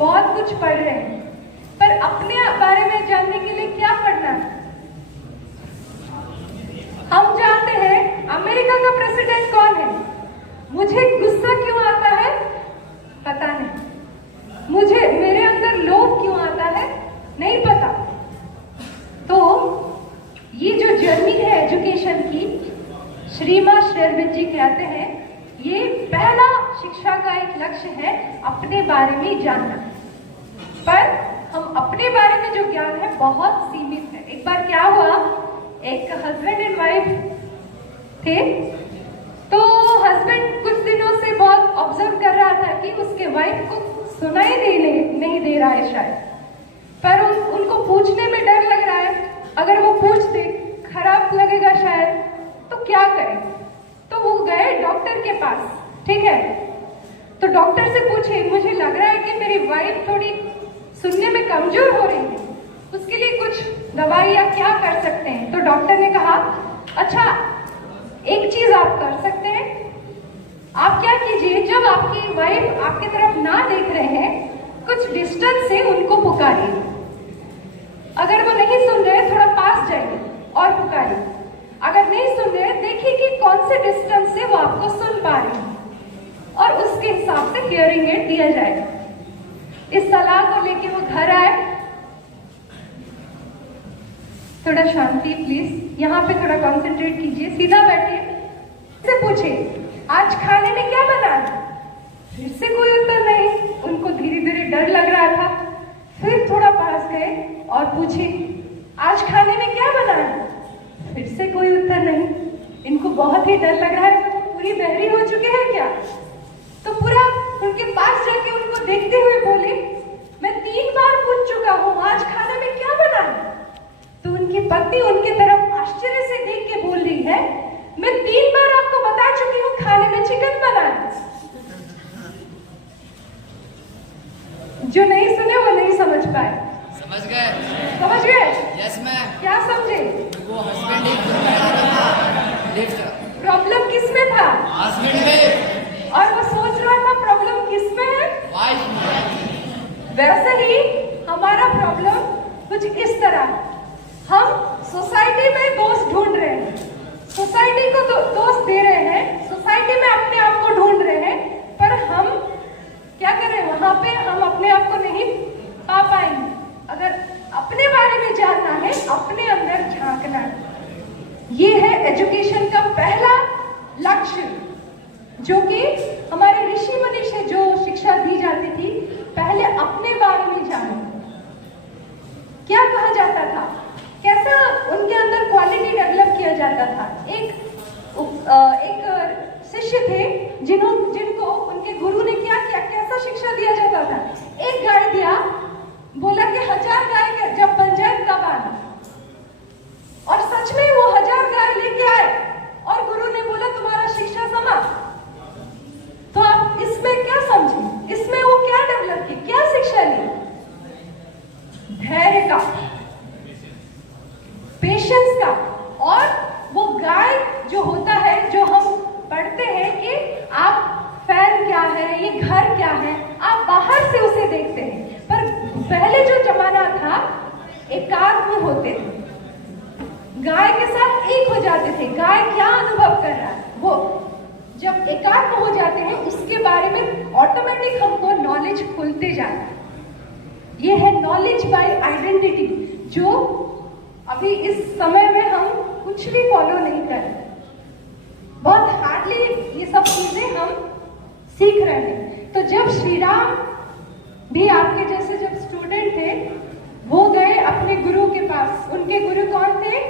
बहुत कुछ पढ़ रहे हैं, पर अपने बारे में जानने के लिए क्या पढ़ना है? हम जानते हैं अमेरिका का प्रेसिडेंट कौन है। मुझे गुस्सा क्यों आता है पता नहीं, मुझे मेरे अंदर लोभ क्यों आता है नहीं पता। तो ये जो जर्नी है एजुकेशन की, श्रीमा शेरविन जी कहते हैं ये पहला शिक्षा का एक लक्ष्य है अपने बारे में जानना। पर हम अपने बारे में जो ज्ञान है बहुत सीमित है। एक बार क्या हुआ, एक हस्बैंड एंड वाइफ थे, तो हस्बैंड कुछ दिनों से बहुत ऑब्जर्व कर रहा था कि उसके वाइफ को सुनाई नहीं दे रहा है शायद, पर उनको पूछने में डर लग रहा है, अगर वो पूछ दे खराब लगेगा शायद, तो क्या करें। तो वो गए डॉक्टर के पास, ठीक है। तो डॉक्टर से पूछे मुझे लग रहा है कि मेरी वाइफ थोड़ी सुनने में कमजोर हो रही है, उसके लिए कुछ दवाई या क्या कर सकते हैं। तो डॉक्टर ने कहा अच्छा एक चीज आप कर सकते हैं, आप क्या कीजिए, जब आपकी वाइफ आपकी तरफ ना देख रहे हैं कुछ डिस्टेंस से उनको पुकारिए, अगर वो नहीं सुन रहे थोड़ा पास जाइए और पुकारिए, अगर नहीं सुन रहे देखिए कि कौन से डिस्टेंस से वो आपको सुन पा रहे हैं और उसके हिसाब से हियरिंग एड दिया जाएगा। इस सलाह को लेके वो घर आए। थोड़ा शांति प्लीज, यहाँ पे थोड़ा कंसंट्रेट कीजिए, सीधा बैठिए। से पूछे आज खाने में क्या बना है? फिर से कोई उत्तर नहीं। उनको धीरे धीरे डर लग रहा था। फिर थोड़ा पास गए और पूछे आज खाने में क्या बना है? फिर से कोई उत्तर नहीं। इनको बहुत ही डर लग रहा है, तो पूरी बहरी हो चुके हैं क्या? तो पूरा उनके पास जाके उनको देखते हुए बोले मैं 3 बार पूछ चुका हूँ आज खाने में क्या बना है? तो उनकी पत्नी उनकी तरफ आश्चर्य से देख के बोल रही है मैं 3 बार आपको बता चुकी हूँ खाने में चिकन बना है। जो नहीं सुने वो नहीं समझ पाए। समझ गए? समझ गए? Yes ma'am. क्या समझे? वो हस्बैंड लिफ्ट प्रॉब्लम किसमें था? हस्बैंड में, और वो सोच रहा था प्रॉब्लम किसमें है? वाइफ में। वैसे ही हमारा प्रॉब्लम कुछ इस तरह, हम सोसाइटी में दोस्त ढूंढ रहे हैं, सोसाइटी को दोस्त दे रहे हैं, सोसाइटी में अपने आप को ढूंढ रहे हैं, पर हम क्या करें वहां पे हम अपने आप को नहीं पा पाएंगे। अगर अपने बारे में जानना है, अपने अंदर झांकना है। ये है एजुकेशन का पहला लक्ष्य, जो कि हमारे ऋषि मुनि से जो शिक्षा दी जाती थी, पहले अपने बारे में जानो। क्या कहा जाता था, कैसा उनके अंदर क्वालिटी डेवलप किया जाता था। एक शिष्य थे जिनको उनके गुरु ने क्या किया, कैसा शिक्षा दिया जाता था। एक गाय दिया, बोला कि 1000 गाय जब बन जाए तब आना, और सच में वो 1000 गाय लेके आए और गुरु ने बोला तुम्हारा शिक्षा समाप्त। तो आप इसमें क्या समझे, इसमें वो क्या डेवलप की, क्या शिक्षा ली? धैर्य का, पेशेंस का। और वो गाय जो होता है, जो हम पढ़ते हैं कि आप फैन क्या है, ये घर क्या है, आप बाहर से उसे देखते हैं, पर पहले जो जमाना था एकात्म होते थे, गाय के साथ एक हो जाते थे। गाय क्या अनुभव कर रहा है, वो जब एकात्म हो जाते हैं उसके बारे में ऑटोमेटिक हमको नॉलेज खुलते जाता है। ये है नॉलेज बाय आइडेंटिटी, जो अभी इस समय में हम कुछ भी फॉलो नहीं कर रहे, बहुत हार्डली ये सब चीजें हम सीख रहे हैं। तो जब श्री राम भी आपके जैसे जब स्टूडेंट थे, वो गए अपने गुरु के पास। उनके गुरु कौन थे?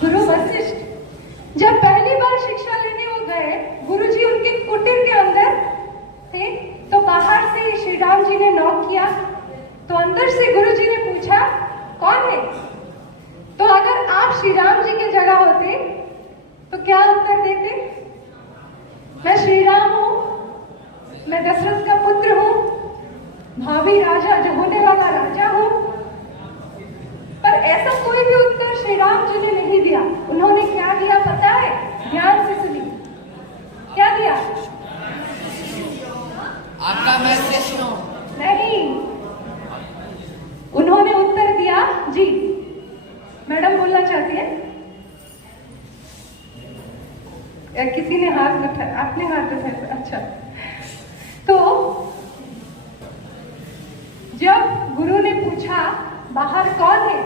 गुरु वशिष्ठ। जब पहली बार शिक्षा लेने वो गए, गुरुजी उनके कुटीर के अंदर थे, तो बाहर से श्री राम जी ने नॉक किया, तो अंदर से गुरुजी ने पूछा कौन है? तो अगर आप श्री राम जी की जगह होते तो क्या उत्तर देते? मैं श्री राम हूं, मैं दशरथ का पुत्र हूं, भावी राजा जो होने वाला राजा हूं। पर ऐसा कोई भी उत्तर श्री राम जी ने नहीं दिया। उन्होंने क्या दिया पता है? ध्यान से सुनिए, क्या दिया? आपका मैं शिष्य हूं। अपने हाथों से। अच्छा, तो जब गुरु ने पूछा बाहर कौन है,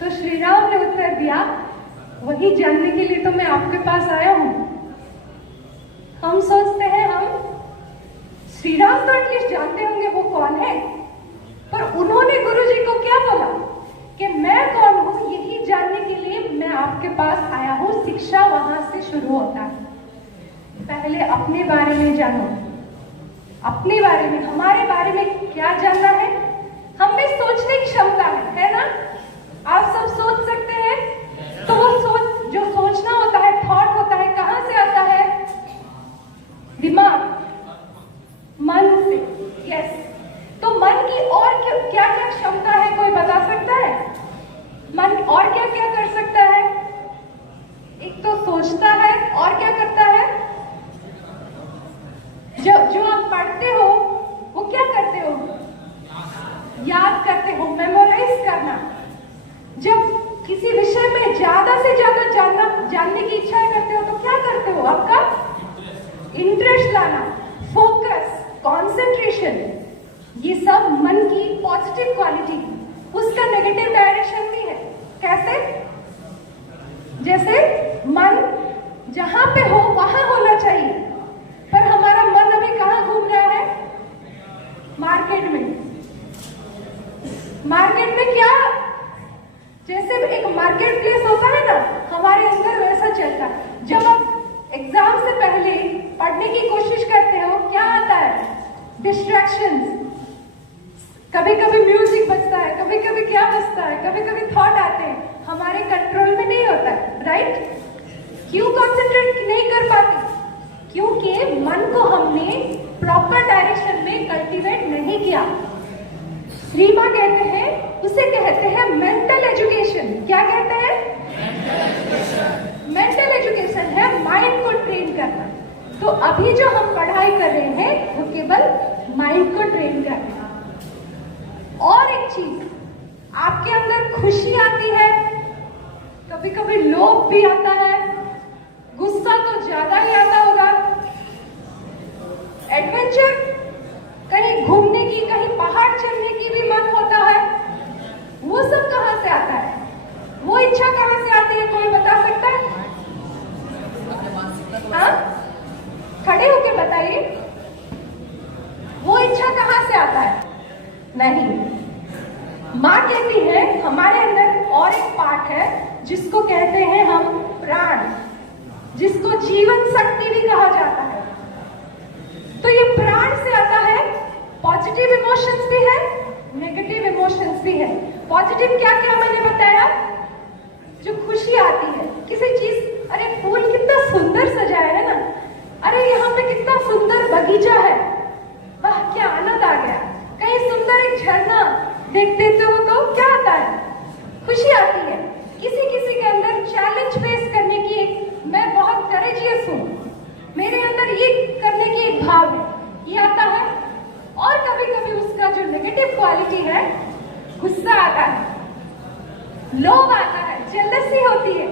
तो श्री राम ने उत्तर दिया, वही जानने के लिए तो मैं आपके पास आया हूं। हम सोचते हैं हम श्री राम तो एटलीस्ट जानते होंगे वो कौन है, पर उन्होंने गुरु जी को क्या बोला कि मैं कौन हूं, यही जानने के लिए मैं आपके पास आया हूं। शिक्षा वहां से शुरू होता है। पहले अपने बारे में जानो, अपने बारे में, हमारे बारे में क्या जानना है। हम में सोचने की क्षमता है ना? आप सब सोच सकते हैं। तो वो सोच, जो सोचना होता है, थॉट होता है, कहां से आता है? दिमाग, मन से। यस, तो मन की और क्या क्या क्षमता है, कोई बता सकता है? मन और क्या क्या कर सकता है? एक तो सोचता है, और क्या करता है? जो आप पढ़ते हो वो क्या करते हो? याद करते हो, मेमोराइज करना। जब किसी विषय में ज्यादा से ज्यादा जानने की इच्छा करते हो तो क्या करते हो? आपका इंटरेस्ट लाना, फोकस, कंसंट्रेशन, ये सब मन की पॉजिटिव क्वालिटी। उसका नेगेटिव डायरेक्शन भी है। कैसे? जैसे मन जहां पे हो वहां होना चाहिए, पर हमारा मन अभी कहां घूम रहा है? मार्केट में। मार्केट में क्या, जैसे एक मार्केट प्लेस होता है ना, हमारे अंदर वैसा चलता है। जब आप एग्जाम से पहले पढ़ने की कोशिश करते हो, क्या आता है? डिस्ट्रैक्शंस। कभी कभी म्यूजिक बजता है, कभी कभी क्या बजता है, कभी कभी थॉट आते हैं, हमारे कंट्रोल में नहीं होता है। राइट? क्यों कंसंट्रेट नहीं कर पाते? क्योंकि मन को हमने प्रॉपर डायरेक्शन में कल्टीवेट नहीं किया। रीमा कहते हैं, उसे कहते हैं मेंटल एजुकेशन। क्या कहते हैं? मेंटल एजुकेशन है माइंड को ट्रेन करना। तो अभी जो हम पढ़ाई कर रहे हैं वो केवल माइंड को ट्रेन करना। और एक चीज, आपके अंदर खुशी आती है, कभी कभी लोभ भी आता है, गुस्सा तो ज्यादा ही आता होगा, एडवेंचर, कहीं घूमने की, कहीं पहाड़ चढ़ने की भी मन होता है। वो सब कहां से आता है? वो इच्छा कहां से आती है, कोई बता सकता है? हाँ, खड़े होके बताइए, वो इच्छा कहां से आता है? नहीं, माँ कहती है हमारे अंदर और एक पार्ट है जिसको कहते हैं हम प्राण, जिसको जीवन शक्ति भी कहा जाता है। तो ये प्राण से आता है। पॉजिटिव इमोशंस भी है, नेगेटिव इमोशंस भी है। पॉजिटिव क्या क्या मैंने बताया? जो खुशी आती है किसी चीज, अरे फूल कितना सुंदर सजाया है ना, अरे यहाँ पे कितना सुंदर बगीचा है, वाह क्या आनंद आ गया। कहीं सुंदर एक झरना देखते हो तो क्या आता है? खुशी आती है। किसी किसी के अंदर चैलेंज फेस करने की एक, मैं बहुत करेजियस हूँ, मेरे अंदर ये करने की एक भाव है, ये आता है। और कभी कभी उसका जो नेगेटिव क्वालिटी है, गुस्सा आता है, लोभ आता है, जेलसी होती है,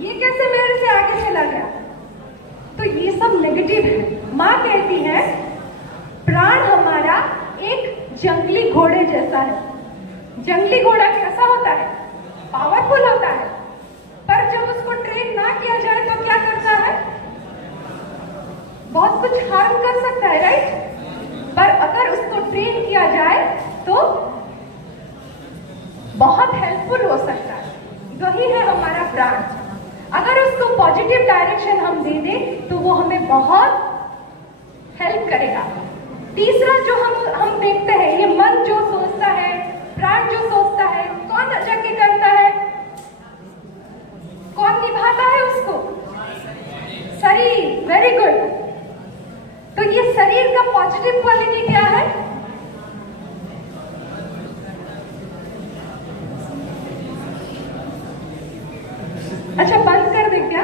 ये कैसे मेरे से आगे चला गया। तो ये सब नेगेटिव है। माँ कहती है प्राण हमारा एक जंगली घोड़े जैसा है। जंगली घोड़ा कैसा होता है? पावरफुल होता है, पर जब उसको ट्रेन ना किया जाए तो क्या करता है? बहुत कुछ हार्म कर सकता है। राइट? पर अगर उसको ट्रेन किया जाए तो बहुत हेल्पफुल हो सकता है। वही है हमारा प्राण। अगर उसको पॉजिटिव डायरेक्शन हम दे दें तो वो हमें बहुत हेल्प करेगा। तीसरा जो हम देखते हैं, ये मन जो सोचता है, प्राण जो सोचता है, कौन जाके करता है? कौन निभाता है उसको? शरीर। Very good. तो ये शरीर का पॉजिटिव क्वालिटी क्या है? अच्छा, बंद कर दे क्या?